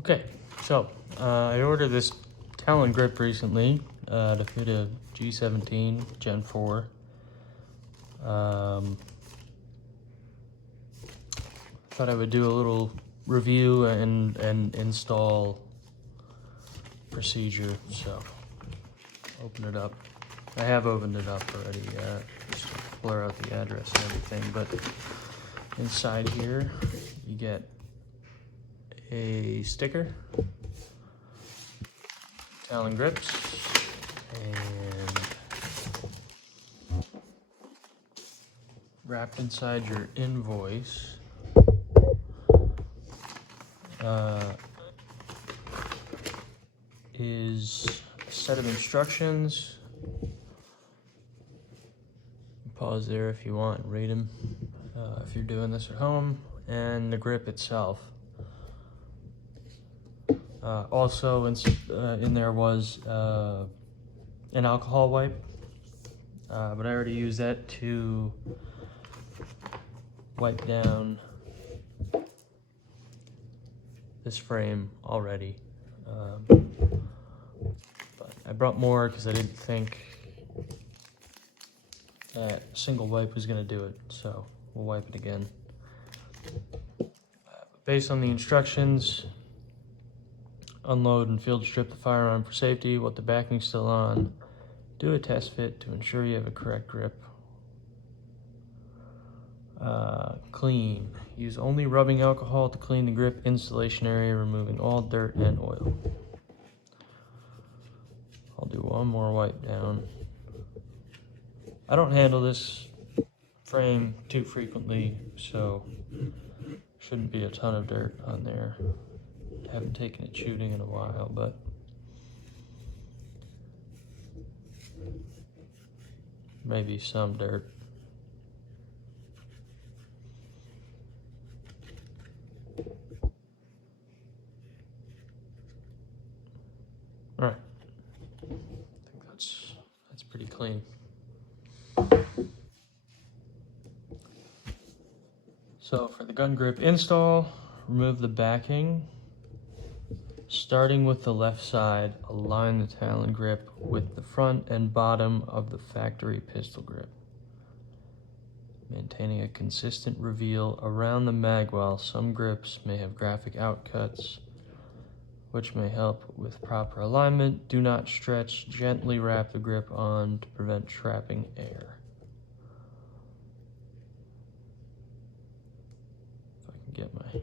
Okay, so I ordered this Talon grip recently to fit a G17 Gen 4. Thought I would do a little review and install procedure. So open it up. I have opened it up already, just to blur out the address and everything. But inside here, you get a sticker, Talon grips, and wrapped inside your invoice is a set of instructions. Pause there if you want and read them if you're doing this at home, and the grip itself. Also in there was an alcohol wipe, but I already used that to wipe down this frame already. But I brought more because I didn't think that a single wipe was going to do it, so we'll wipe it again. Based on the instructions, unload and field strip the firearm for safety while the backing's still on. Do a test fit to ensure you have a correct grip. Clean. Use only rubbing alcohol to clean the grip installation area, removing all dirt and oil. I'll do one more wipe down. I don't handle this frame too frequently, so shouldn't be a ton of dirt on there. Haven't taken it shooting in a while, but maybe some dirt. All right, I think that's pretty clean. So for the gun grip install, remove the backing. Starting with the left side, align the Talon grip with the front and bottom of the factory pistol grip, maintaining a consistent reveal around the mag well. Some grips may have graphic outcuts, which may help with proper alignment. Do not stretch. Gently wrap the grip on to prevent trapping air. If I can get my...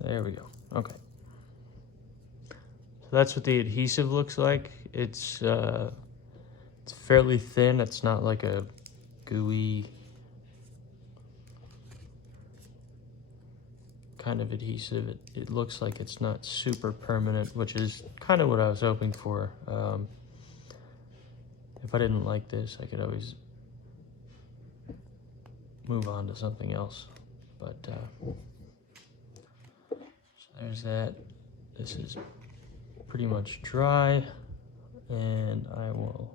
There we go. Okay. So that's what the adhesive looks like. It's fairly thin. It's not like a gooey kind of adhesive. It looks like it's not super permanent, which is kind of what I was hoping for. If I didn't like this, I could always move on to something else. But so there's that. This is pretty much dry, and I will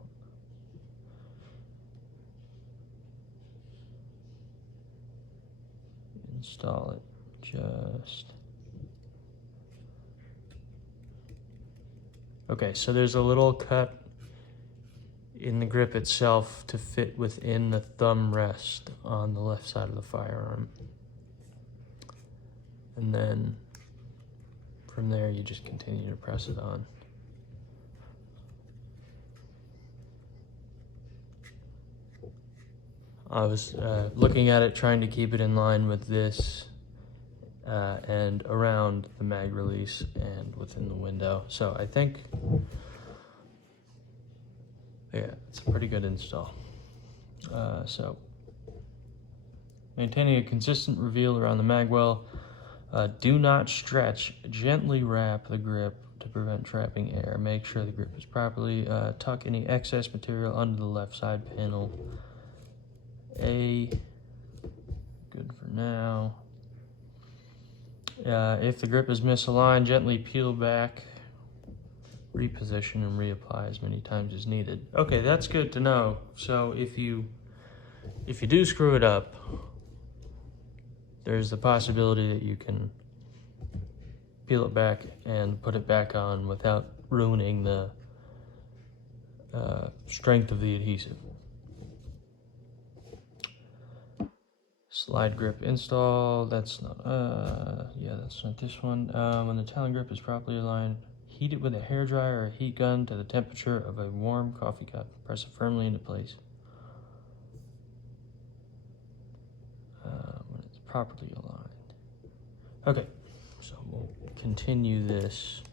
install it just. Okay, so there's a little cut in the grip itself to fit within the thumb rest on the left side of the firearm. And then from there, you just continue to press it on. I was looking at it, trying to keep it in line with this and around the mag release and within the window. So I think, yeah, it's a pretty good install. So maintaining a consistent reveal around the mag well. Do not stretch. Gently wrap the grip to prevent trapping air. Make sure the grip is properly. Tuck any excess material under the left side panel. Good for now. If the grip is misaligned, gently peel back, reposition, and reapply as many times as needed. Okay, that's good to know. So if you if you do screw it up, there's the possibility that you can peel it back and put it back on without ruining the strength of the adhesive. Slide grip install, that's not, that's not this one. When the Talon grip is properly aligned, heat it with a hairdryer or a heat gun to the temperature of a warm coffee cup. Press it firmly into place. When it's properly aligned. Okay, so we'll continue this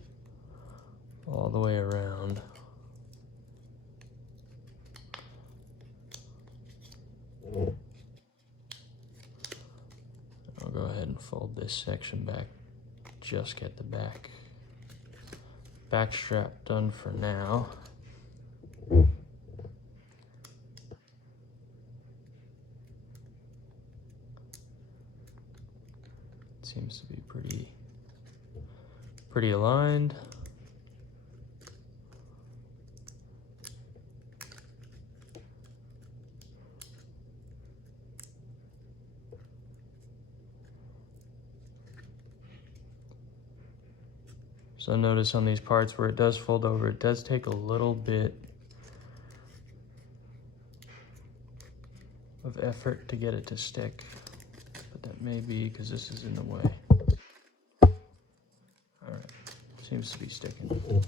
all the way around. I'll go ahead and fold this section back. Just get the back strap done for now. It seems to be pretty aligned. So notice on these parts where it does fold over, it does take a little bit of effort to get it to stick, but that may be because this is in the way. All right, seems to be sticking.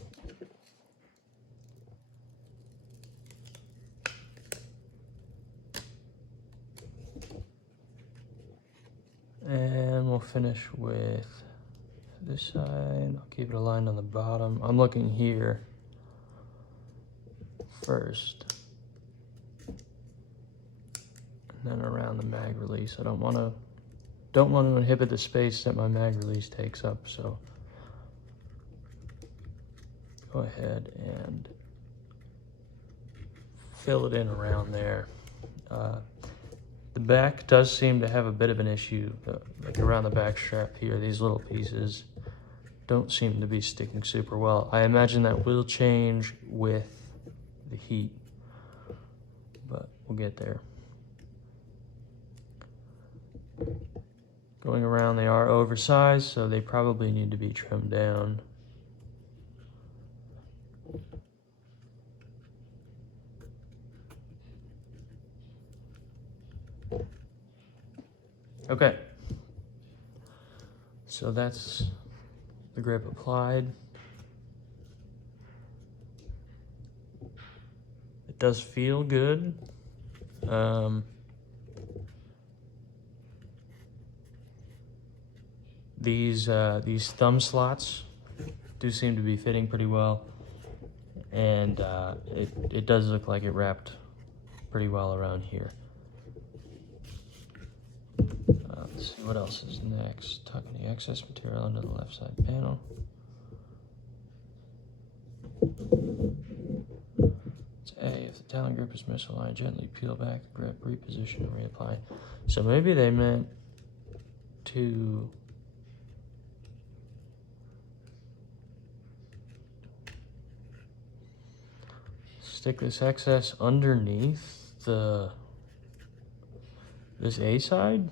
And we'll finish with this side. I'll keep it aligned on the bottom. I'm looking here first, and then around the mag release. I don't want to inhibit the space that my mag release takes up, so go ahead and fill it in around there. The back does seem to have a bit of an issue, like around the back strap here. These little pieces don't seem to be sticking super well. I imagine that will change with the heat, but we'll get there. Going around, they are oversized, so they probably need to be trimmed down. Okay, so that's the grip applied. It does feel good. These thumb slots do seem to be fitting pretty well, and it does look like it wrapped pretty well around here. Let's see what else is next. Tuck any excess material under the left side panel. It's A. If the Talon grip is misaligned, gently peel back the grip, reposition, and reapply. So maybe they meant to stick this excess underneath this A side.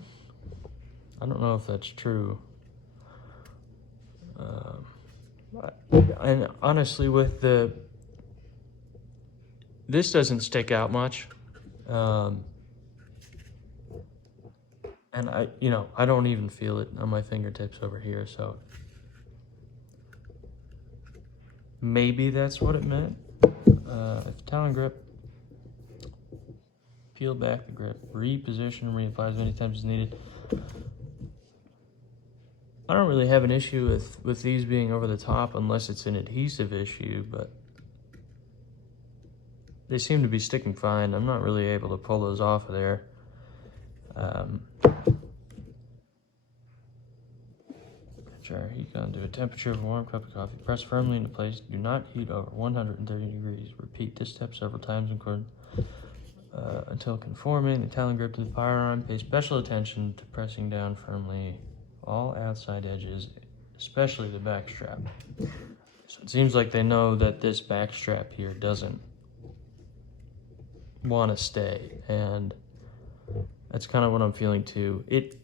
I don't know if that's true. And honestly, with this doesn't stick out much. And I don't even feel it on my fingertips over here, so maybe that's what it meant. If Talon grip, peel back the grip, reposition and reapply as many times as needed. I don't really have an issue with these being over the top unless it's an adhesive issue, but they seem to be sticking fine. I'm not really able to pull those off of there. Jar heat gun to a temperature of a warm cup of coffee. Press firmly into place. Do not heat over 130 degrees. Repeat this step several times until conforming the Talon grip to the firearm. Pay special attention to pressing down firmly all outside edges, especially the back strap. So it seems like they know that this back strap here doesn't want to stay, and That's kind of what I'm feeling too. It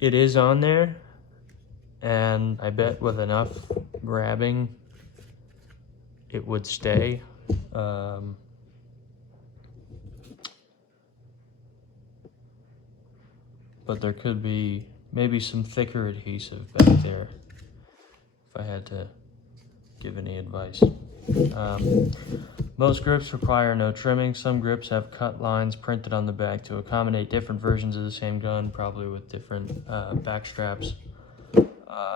is on there, and I bet with enough grabbing, it would stay. But there could be maybe some thicker adhesive back there, if I had to give any advice. Most grips require no trimming. Some grips have cut lines printed on the back to accommodate different versions of the same gun, probably with different backstraps,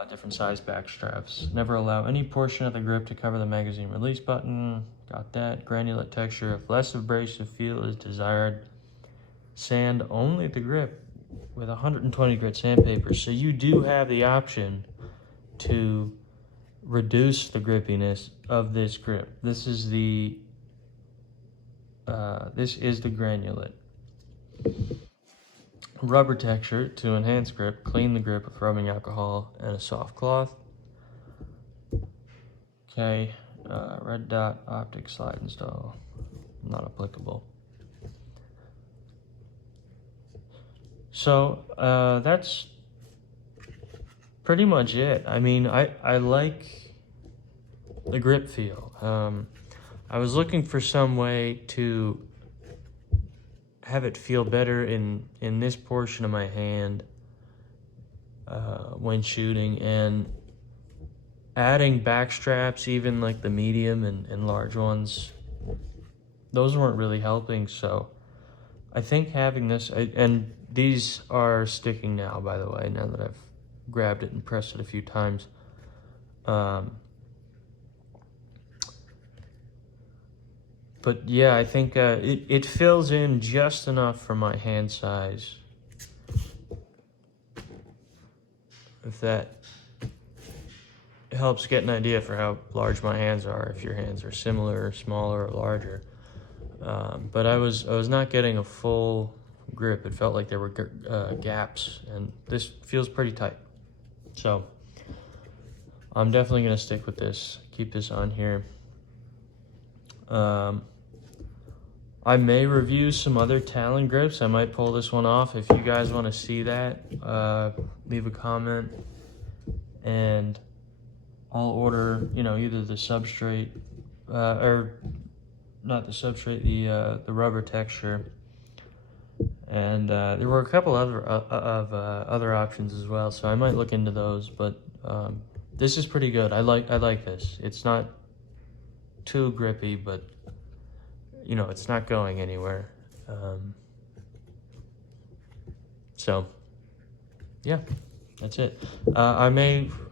different size backstraps. Never allow any portion of the grip to cover the magazine release button. Got that. Granulate texture. If less abrasive feel is desired, sand only the grip with 120 grit sandpaper. So you do have the option to reduce the grippiness of this grip. This is the Granulate. Rubber texture to enhance grip. Clean the grip with rubbing alcohol and a soft cloth. Okay, red dot optic slide install. Not applicable. So that's pretty much it. I mean, I like the grip feel. I was looking for some way to have it feel better in this portion of my hand when shooting, and adding back straps, even like the medium and large ones, those weren't really helping. So I think having this, and these are sticking now, by the way, now that I've grabbed it and pressed it a few times. But yeah, I think it fills in just enough for my hand size. If that helps get an idea for how large my hands are, if your hands are similar, smaller, or larger. But I was not getting a full grip. It felt like there were gaps, and this feels pretty tight. So I'm definitely gonna stick with this. Keep this on here. I may review some other Talon grips. I might pull this one off. If you guys want to see that, leave a comment, and I'll order, either the substrate, or not the substrate, the rubber texture. And there were a couple other options as well, so I might look into those. But this is pretty good. I like this. It's not too grippy, but it's not going anywhere. So yeah, that's it. I'm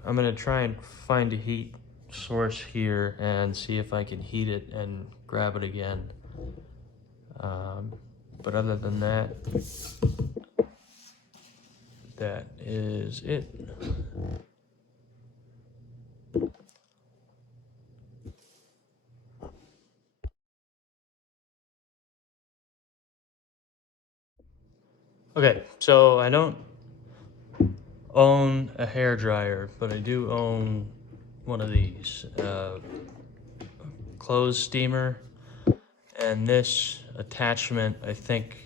gonna try and find a heat source here and see if I can heat it and grab it again. But other than that, that is it. Okay, so I don't own a hair dryer, but I do own one of these, clothes steamer, and this attachment, I think,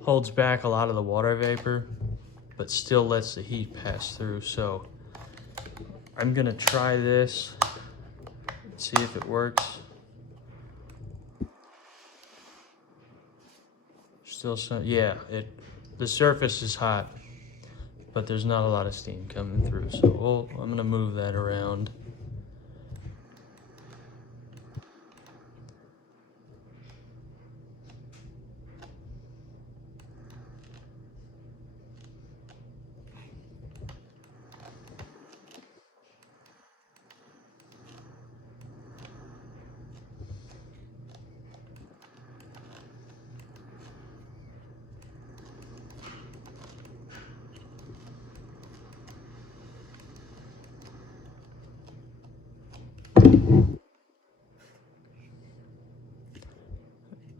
holds back a lot of the water vapor, but still lets the heat pass through. So I'm gonna try this, see if it works. Still some, yeah, the surface is hot, but there's not a lot of steam coming through. So I'm gonna move that around.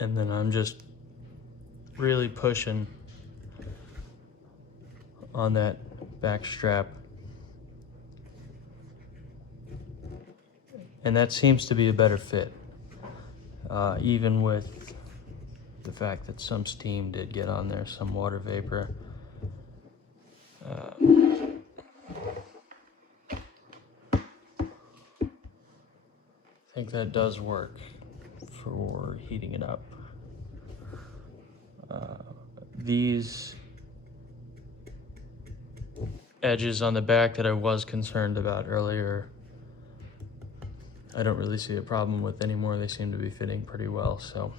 And then I'm just really pushing on that back strap. And that seems to be a better fit, even with the fact that some steam did get on there, some water vapor. I think that does work for heating it up. These edges on the back that I was concerned about earlier, I don't really see a problem with anymore. They seem to be fitting pretty well, so